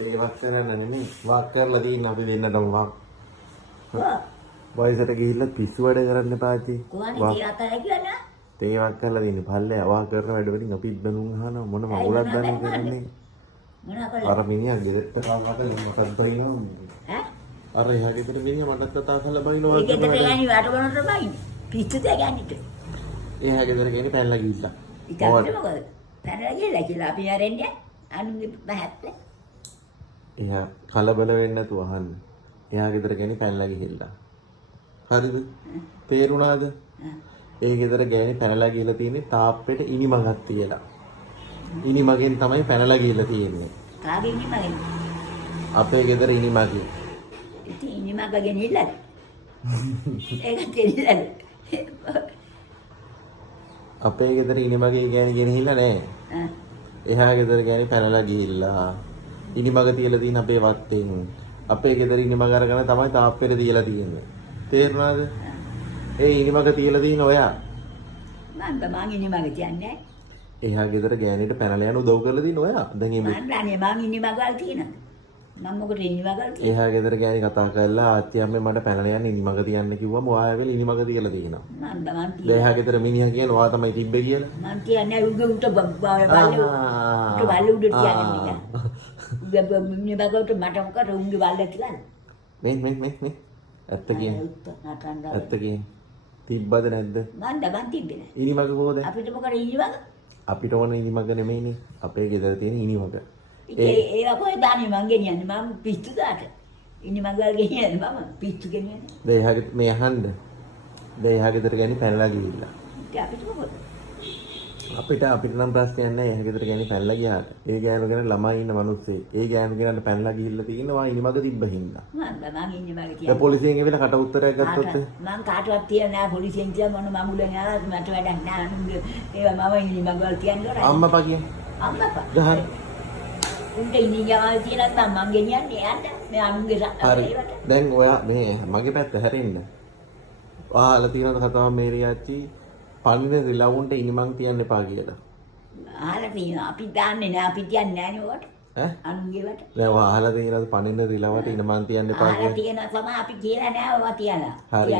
ඒ වක් කරන්න නෙමෙයි. වක් කරලා තියෙන අපි දෙන්නටම වක්. වයසට ගිහිල්ලා පිස්සු වැඩ කරන්න එපා ඇති. කොහොමද තියා කරලා කියන්නේ? තේ වක් කරලා තියෙන පල්ලේ අවා කරන වැඩ වලින් අපි බැනුම් අහනවා මොන මගුලක් දන්නේ කරන්නේ. මොනවා කළා? අර මිනිහා ගෙදරට ආවට මොකක්ද බයිනවා. ඈ? අර එහා ගෙදර මිනිහා මටත් කතා කරලා බයිනවා. ඒකෙත් ගෑණි වට බොනට බයින්. පිස්සුද ගෑණිට. එහා ගෙදර ගෑණි පැනලා ගිහිල්ලා. ඉතින් මොකද? පැනලා ගිහලා කියලා අපි ආරෙන්නේ අනුගේ බහැත්ත. එයා කලබල වෙන්නේ නැතුව අහන්න. එහා ගෙදර ගෑණි පැනලා ගිහිල්ලා. හරිද? තේරුණාද? ඒ ගෙදර ගෑණි පැනලා ගිහලා තියෙන්නේ තාප්පෙට ඉනිමගක් තියලා. ඉනිමගෙන් තමයි පැනලා ගිහලා තියෙන්නේ. කාගේ ඉනිමගෙන්? අපේ ගෙදර ඉනිමගෙන්. ඉතින් ඉනිමග ගෙනිල්ලද? ඒක ගෙනිල්ලද? අපේ ගෙදර ඉනිමගේ ගෑණි ගෙනහිල්ලා නැහැ. එහා ගෙදර ගෑණි පැනලා ගිහිල්ලා. ඉනිමග තියලා තියෙන අපේ වත්තෙන්. අපේ ගෙදර ඉනිමග අරගෙන තමයි තාප්පෙට තියලා තියෙන්නේ. තේරුණාද? ඒ ඉනිමග තියලා තියෙන ඔයා. මං ඉනිමග කියන්නේ. එහා ගෙදර ගෑණිට පැනලා යන උදව් කරලා තියෙන ඔයා. දැන් මේ මං ඉනිමගල් තියෙනවා. මම මොකට ඉනිමගල් තියෙන්නේ? එහා ගෙදර ගෑණි කතා කරලා ආච්චි අම්මේ මට පැනලා යන්න ඉනිමග තියන්න කිව්වම ඔයා ඇවිල්ලා ඉනිමග තියලා තියෙනවා. මං එහා ගෙදර මිනිහා කියන ඔයා තමයි තිබ්බේ කියලා. මං කියන්නේ උන්ට බල්ල උඩ තියන්නේ. ඉනිමගකට මට මොකද උන්ගේ බල්ල තියන්නේ? මේ ඇත්ත කියන්නේ. ඇත්ත කියන්නේ. තිබ්බද නැද්ද? මං තිබ්බේ නෑ. ඉනිමග කොහොද? අපිට මොකද ඉනිමග? අපිට ඕන ඉනිමග නෙමෙයිනේ. අපේ ගෙදර තියෙන ඉනිමග. ඒක කොහෙද දාන්නේ මං ගෙනියන්නේ මම පිස්සු දාට. ඉනිමගල් ගෙනියන්නේ මම පිස්සු ගෙනියන්නේ. දැන් එහා ගෙදර මේ අහන්න. දැන් එහා ගෙදර ගෑණි පැනලා ගිහිල්ලා. ඉතින් අපිට මොකද? අපිට නම් ප්‍රශ්නයක් නැහැ. එහා ගෙදර ගෑණි පැනලා ගියාට. ඒ ගෑනු ගැන ළමයි ඉන්න මිනිස්සේ. ඒ ගෑනු ගැන පැනලා ගිහිල්ලා තියෙනවා ඉනිමග තිබ්බ හින්දා. මං ඉනිමග දැන් කියන්නේ. පොලිසියෙන් ගෙවිලා කට උත්තරයක් ගත්තොත් මං කාටවත් තියන්නේ නෑ පොලිසියෙන් තියන මොන මඟුල නෑ මට වැඩක් නෑ අනුන්ගේ ඒවා මම ඉනිමගල් කියන්නේ නෑ. අම්මපා කියන. අම්මපා. ගහන්න. උන්ට ඉනිමගල් තියලා මං ගෙනියන්නේ යන්න. මේ අනුන්ගේ හරි. දැන් ඔයා මේ මගේ පැත්ත හැරෙන්න. ඔයාලා තියෙනවද කතාව මේරි ආච්චි පණින රිලවුන්ට ඉනිමන් තියන්න එපා කියලා. අහලා තියෙනවා අපි දාන්නේ නෑ අපි තියන්නේ නෑනේ ඔයාට. ඈ? අනුන්ගේ වට. දැන් ඔයා අහලා තියෙනවද පණින රිලවට ඉනිමන් තියන්න එපා අහලා කියලා? තියෙනවා තමයි අපි කියලා නෑ ඔයා තියලා. හරි.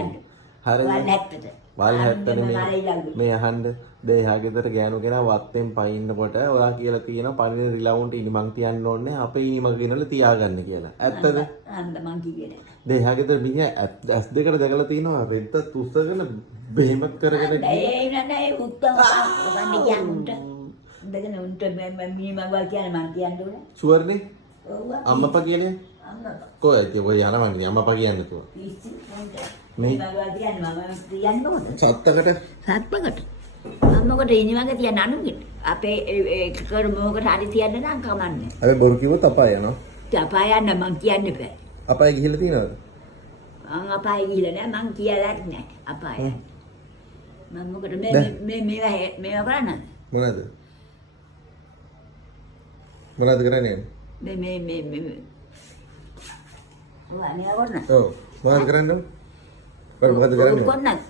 හරි. වල් හැත්තට. වල් හැත්තට මේ අහන්න දැන් එහා ගෙදර ගෑනු කෙනා වත්තෙන් පයින්නකොට ඔයා කියලා තියෙනවා පණින රිලවුන්ට ඉනිමන් තියන්න ඕනේ අපේ ඉනිමන් ගෙනලා තියාගන්න කියලා. ඇත්තද? අන්න මං කිව්වේ නෑ. දැන් එහා ගෙදර මිනිහා ඇස් දෙකට දැකලා තියෙනවා රෙද්ද තුස්සගෙන බෙහෙමත් කරගෙන ඒ නෑ උත්තම වන්නේ කියන්නේ. දෙගෙන උන්ට මිනිමගල් කියන්නේ මං කියන්න ඕනේ. ෂුවර්නේ? ඔව්. අම්මපා කියන්නේ? අම්මපා. කොහෙද ඔය යනවන්නේ අම්මපා කියන්නේ තුව. පිස්සු උන්ට. මේ? මිනිමගල් කියන්නේ මම කියන්නේ මොකද? සත්තකට සත්පකට. මම මොකට ඉනිමග තියන්න අනුගෙට. අපේ ඒක කර මොකට හරි තියන්න නම් කමන්නේ. අපි බොරු කිව්වොත් අපාය යනවා. අපාය යන්න මං කියන්න බෑ. අපාය ගිහිල්ලා තියෙනවද? මං අපාය ගිහලා නෑ මං කියලා නෑ අපාය. මම මොකට මේවා කරන්නද? මොනවද? මොනවද කරන්නේ? මේ ඔය අනේ වරන. ඔව් මොනවද කරන්නේ? මොකද කරන්නේ? කොන්නත්.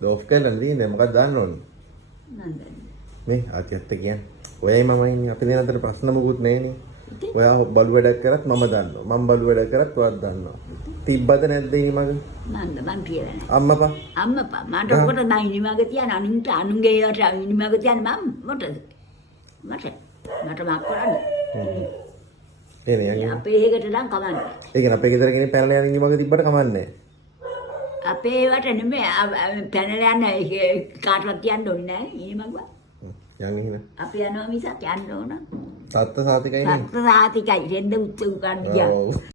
ඩෝෆ් කරලා තියෙන්නේ මොකක්ද දාන්න ඕනේ? නන්දන්නේ. මේ ආච්චිත් කියන්නේ. ඔයයි මමයි ඉන්නේ අපි දෙන අතර ප්‍රශ්න මොකුත් නැහැනේ. ඔයා බලු වැඩක් කරත් මම දන්නවා. මම බලු වැඩක් කරත් ඔයාත් දන්නවා. තිබ්බද නැද්ද ඉනිමග? මං කියලා නෑ. අම්මපා. අම්මපා මට ඔකට මං ඉනිමග තියන අනුන්ට අනුන්ගේ යට ඉනිමග තියන මම මොකටද? මට මක් කරන්නේ. එනේ අපේ ඒකට නම් කමන්නේ. ඒ කියන්නේ අපේ ගෙදර කෙනෙක් පැනලා යන ඉනිමග තිබ්බට කමන්නේ නැහැ. අපේ ඒවට නෙමෙයි පැනලා යන කාටවත් තියන්න ඕනේ නෑ ඉනිමග. යන්න එහෙනම්. අපි යනවා මිසක් යන්න ඕන. සත්ත සාතිකයි නේ. සත්ත සාතිකයි රෙන්ද උච්ච උකන් ගියා. ඔව්.